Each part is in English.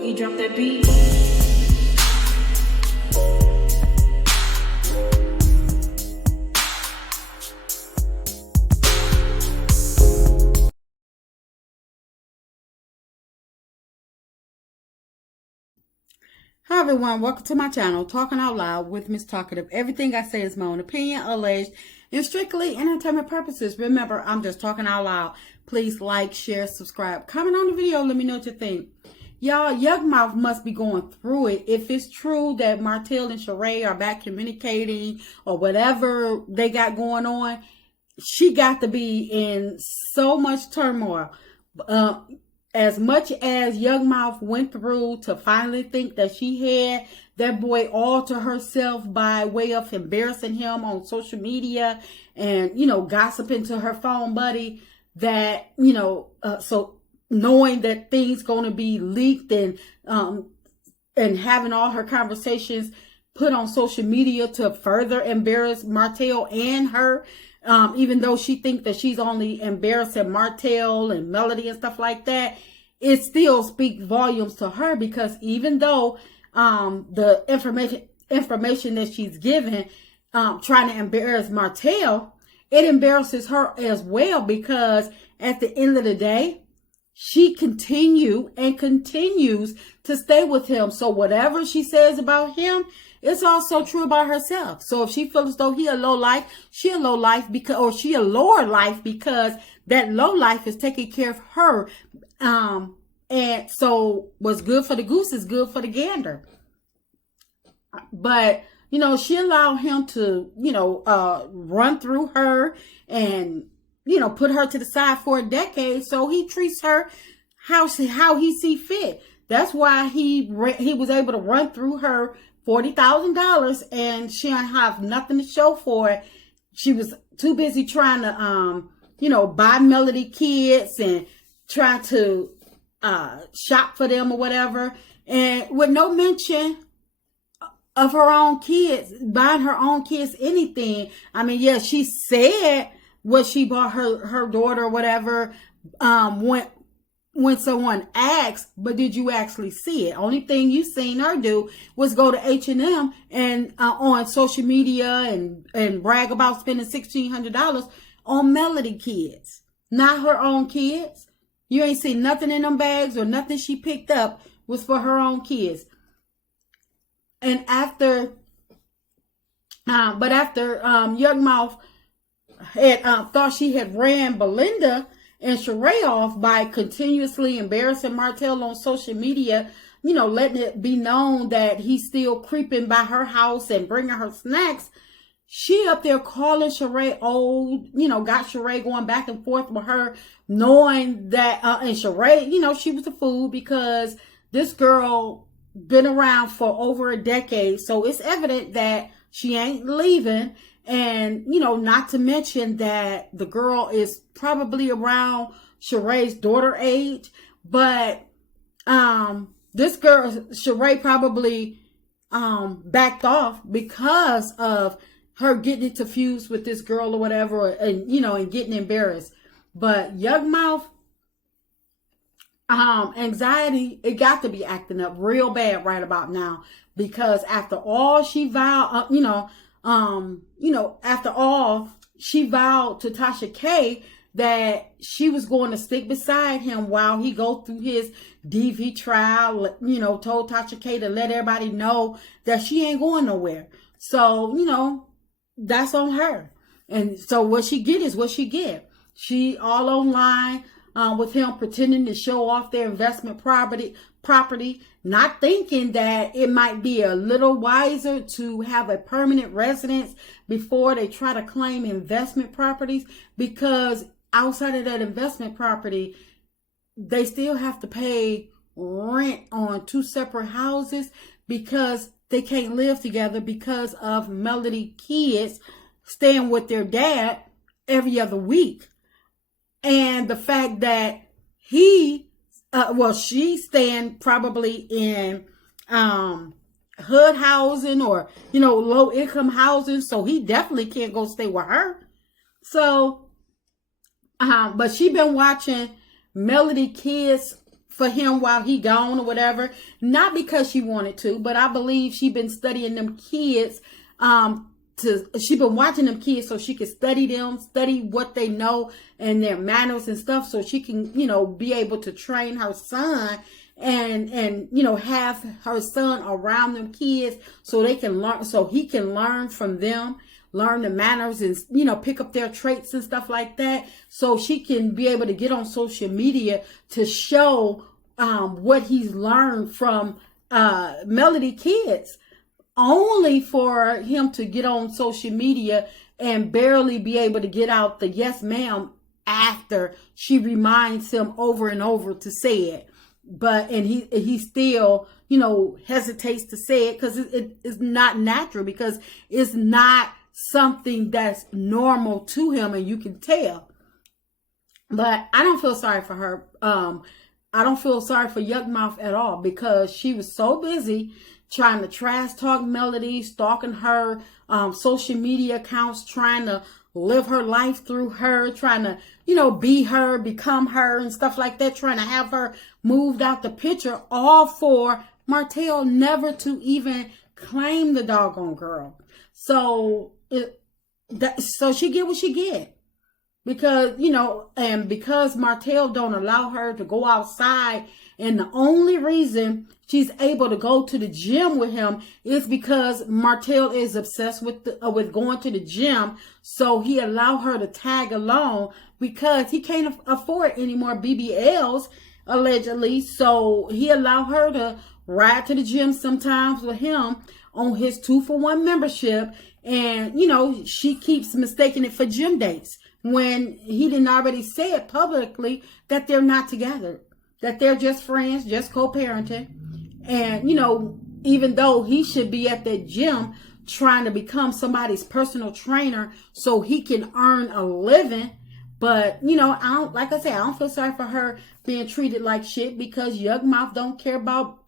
Boogie, drop that beat. Hi everyone, welcome to my channel, Talking Out Loud with Miss Talkative. Everything I say is my own opinion, alleged, and strictly entertainment purposes. Remember, I'm just talking out loud. Please like, share, subscribe, comment on the video, let me know what you think. Y'all, Yuck Mouth must be going through it. If it's true that Martell and Sheeree are back communicating or whatever they got going on, she got to be in so much turmoil. As much as Yuck Mouth went through to finally think that she had that boy all to herself by way of embarrassing him on social media and, gossiping to her phone buddy, that, so knowing that things going to be leaked and having all her conversations put on social media to further embarrass Martell and her, even though she thinks that she's only embarrassing Martell and Melody and stuff like that, it still speaks volumes to her, because even though the information that she's given, trying to embarrass Martell, it embarrasses her as well, because at the end of the day, she continues to stay with him. So whatever she says about him, it's also true about herself. So if she feels as though he a low life, she a low life because, or she a lower life because that low life is taking care of her. And so what's good for the goose is good for the gander. But, she allowed him to, run through her and, put her to the side for a decade. So he treats her how he see fit. That's why he was able to run through her $40,000 and she didn't have nothing to show for it. She was too busy trying to, buy Melody kids and trying to shop for them or whatever. And with no mention of her own kids, buying her own kids anything. I mean, yeah, she said what she bought her daughter or whatever when someone asked, but did you actually see it? Only thing you seen her do was go to H&M and on social media and brag about spending $1,600 on Melody kids, not her own kids. You ain't seen nothing in them bags, or nothing she picked up was for her own kids. And after Yuck Mouth had thought she had ran Belinda and Sheeree off by continuously embarrassing Martell on social media, letting it be known that he's still creeping by her house and bringing her snacks, she up there calling Sheeree old, got Sheeree going back and forth with her, knowing that, and Sheeree, she was a fool because this girl been around for over a decade. So it's evident that she ain't leaving. And, not to mention that the girl is probably around Sheree's daughter age. But this girl, Sheeree, probably backed off because of her getting into fuse with this girl or whatever, and, and getting embarrassed. But Yuck Mouth, anxiety, it got to be acting up real bad right about now, because after all she vowed, after all she vowed to Tasha K that she was going to stick beside him while he go through his DV trial, told Tasha K to let everybody know that she ain't going nowhere. So, that's on her. And so what she get is what she get. She all online with him pretending to show off their investment property, not thinking that it might be a little wiser to have a permanent residence before they try to claim investment properties, because outside of that investment property, they still have to pay rent on two separate houses because they can't live together because of Melody kids staying with their dad every other week. And the fact that she's staying probably in hood housing or, low income housing. So he definitely can't go stay with her. So, but she been watching Melody kids for him while he gone or whatever. Not because she wanted to, but I believe she been studying them kids. She been watching them kids so she could study them, study what they know and their manners and stuff, so she can, be able to train her son and have her son around them kids so they can learn, so he can learn from them, learn the manners and, pick up their traits and stuff like that. So she can be able to get on social media to show what he's learned from Melody kids, only for him to get on social media and barely be able to get out the yes ma'am after she reminds him over and over to say it. And he still, hesitates to say it because it's not natural, because it's not something that's normal to him, and you can tell. But I don't feel sorry for her. I don't feel sorry for Yuck Mouth at all, because she was so busy trying to trash talk Melody, stalking her social media accounts, trying to live her life through her, trying to, be her, become her and stuff like that, trying to have her moved out the picture, all for Martell never to even claim the doggone girl. So she get what she get. Because, and because Martell don't allow her to go outside, and the only reason she's able to go to the gym with him is because Martell is obsessed with going to the gym. So he allow her to tag along because he can't afford any more BBLs, allegedly. So he allow her to ride to the gym sometimes with him on his 2-for-1 membership. And, she keeps mistaking it for gym dates, when he didn't already say it publicly that they're not together, that they're just friends, just co-parenting. And, even though he should be at that gym trying to become somebody's personal trainer so he can earn a living. But, like I said, I don't feel sorry for her being treated like shit, because Yuck Mouth don't care about,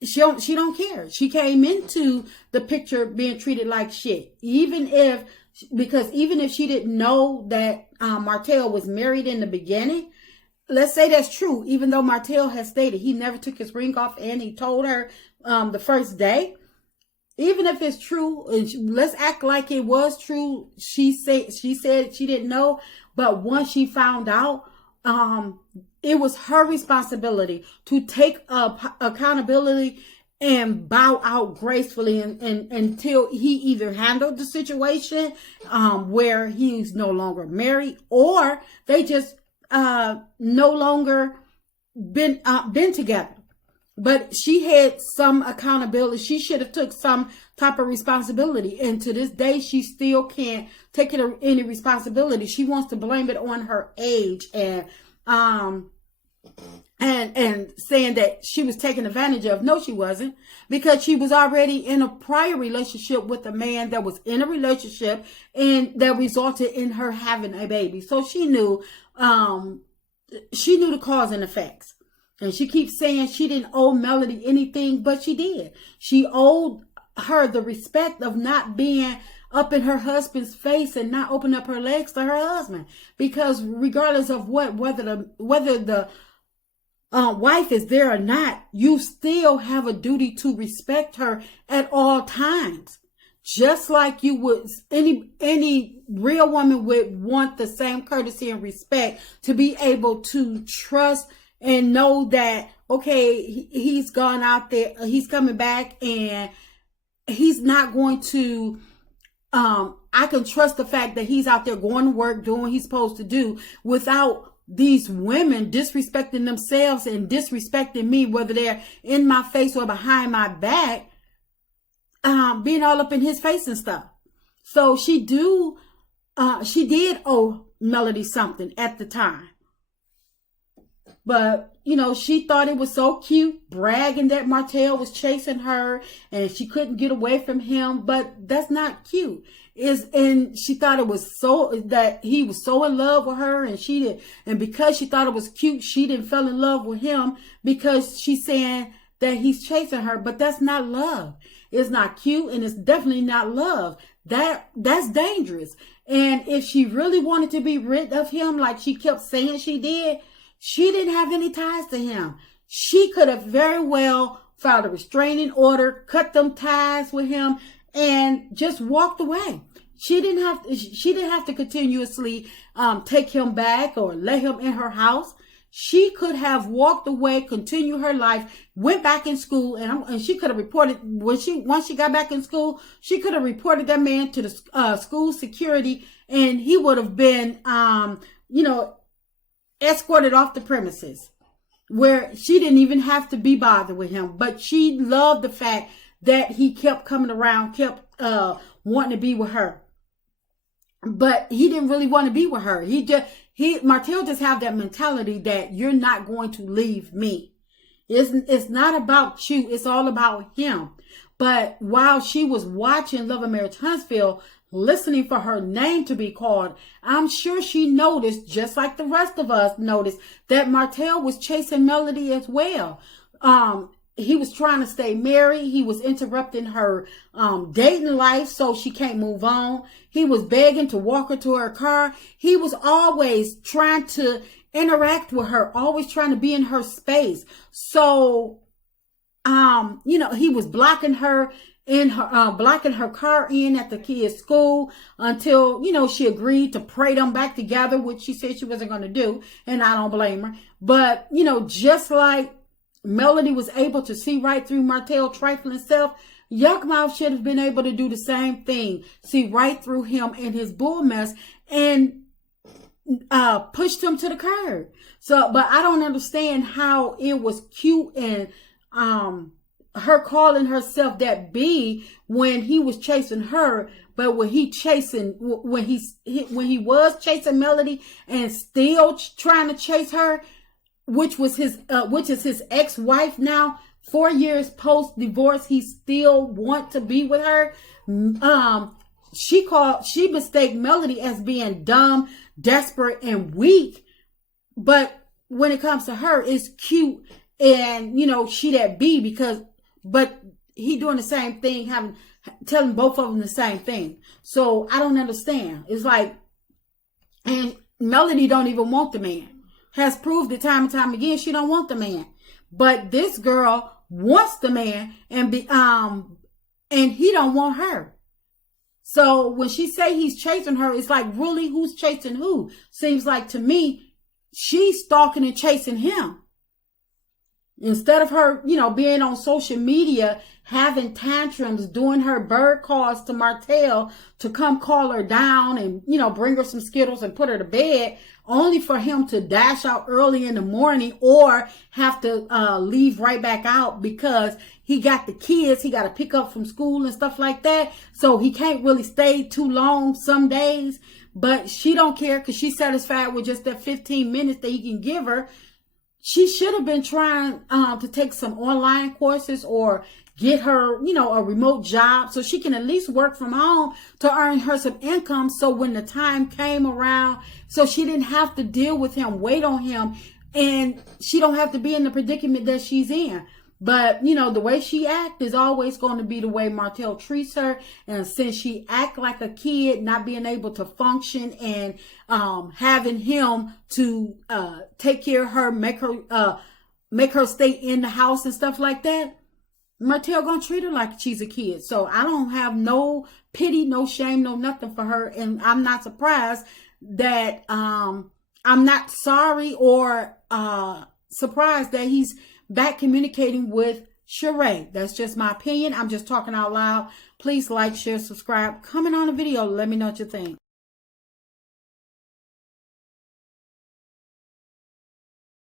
she don't care. She came into the picture being treated like shit. Because even if she didn't know that Martell was married in the beginning, let's say that's true, even though Martell has stated he never took his ring off and he told her the first day. Even if it's true, let's act like it was true. She said she didn't know, but once she found out, it was her responsibility to take up accountability and bow out gracefully until he either handled the situation where he's no longer married, or they just no longer been together. But she had some accountability. She should have took some type of responsibility. And to this day, she still can't take any responsibility. She wants to blame it on her age and saying that she was taken advantage of. No, she wasn't, because she was already in a prior relationship with a man that was in a relationship and that resulted in her having a baby. So she knew the cause and effects. And she keeps saying she didn't owe Melody anything, but she did. She owed her the respect of not being up in her husband's face and not opening up her legs to her husband. Because regardless of whether the wife is there or not, you still have a duty to respect her at all times. Just like you would, any real woman would want the same courtesy and respect to be able to trust and know that, okay, he's gone out there, he's coming back, and he's not going to, I can trust the fact that he's out there going to work, doing what he's supposed to do, without these women disrespecting themselves and disrespecting me, whether they're in my face or behind my back, being all up in his face and stuff. So she did owe Melody something at the time. But, she thought it was so cute, bragging that Martell was chasing her and she couldn't get away from him. But that's not cute. And she thought it was that he was so in love with her, and because she thought it was cute, she didn't fall in love with him because she's saying that he's chasing her. But that's not love. It's not cute, and it's definitely not love. That's dangerous. And if she really wanted to be rid of him, like she kept saying she did, She didn't have any ties to him. She could have very well filed a restraining order, cut them ties with him, and just walked away. She didn't have to continuously take him back or let him in her house. She could have walked away, continued her life, went back in school, and she could have reported once she got back in school. She could have reported that man to the school security, and he would have been, escorted off the premises, where she didn't even have to be bothered with him. But she loved the fact that he kept coming around, kept wanting to be with her. But he didn't really want to be with her. Martell just have that mentality that you're not going to leave me. It's not about you. It's all about him. But while she was watching Love and Marriage Huntsville, listening for her name to be called, I'm sure she noticed, just like the rest of us noticed, that Martell was chasing Melody as well. He was trying to stay married. He was interrupting her dating life so she can't move on. He was begging to walk her to her car. He was always trying to interact with her, always trying to be in her space. So, he was blocking her blocking her car in at the kids' school until, she agreed to pray them back together, which she said she wasn't going to do. And I don't blame her. But, just like Melody was able to see right through Martell trifling self, Yuckmouth should have been able to do the same thing. See right through him and his bull mess and pushed him to the curb. So, but I don't understand how it was cute and her calling herself that B when he was chasing her, but when he was chasing Melody and still trying to chase her, which is his ex-wife now, 4 years post-divorce, he still want to be with her. She mistaked Melody as being dumb, desperate, and weak. But when it comes to her, it's cute and, she that B but he doing the same thing, telling both of them the same thing. So I don't understand. It's like, and Melody don't even want the man. Has proved it time and time again she don't want the man. But this girl wants the man and he don't want her. So when she say he's chasing her, it's like, really, who's chasing who? Seems like to me, she's stalking and chasing him. Instead of her, being on social media, having tantrums, doing her bird calls to Martell to come call her down and, bring her some Skittles and put her to bed, only for him to dash out early in the morning or have to leave right back out because he got the kids he got to pick up from school and stuff like that. So he can't really stay too long some days. But she don't care because she's satisfied with just that 15 minutes that he can give her. She should have been trying to take some online courses or get her, a remote job so she can at least work from home to earn her some income. So when the time came around, so she didn't have to deal with him, wait on him, and she don't have to be in the predicament that she's in. But, the way she acts is always going to be the way Martell treats her. And since she act like a kid, not being able to function and having him to take care of her, make her stay in the house and stuff like that, Martell gonna treat her like she's a kid. So I don't have no pity, no shame, no nothing for her. And I'm not surprised that I'm not sorry or surprised that he's back communicating with Sheeree. That's just my opinion. I'm just talking out loud. Please like, share, subscribe, comment on the video. Let me know what you think.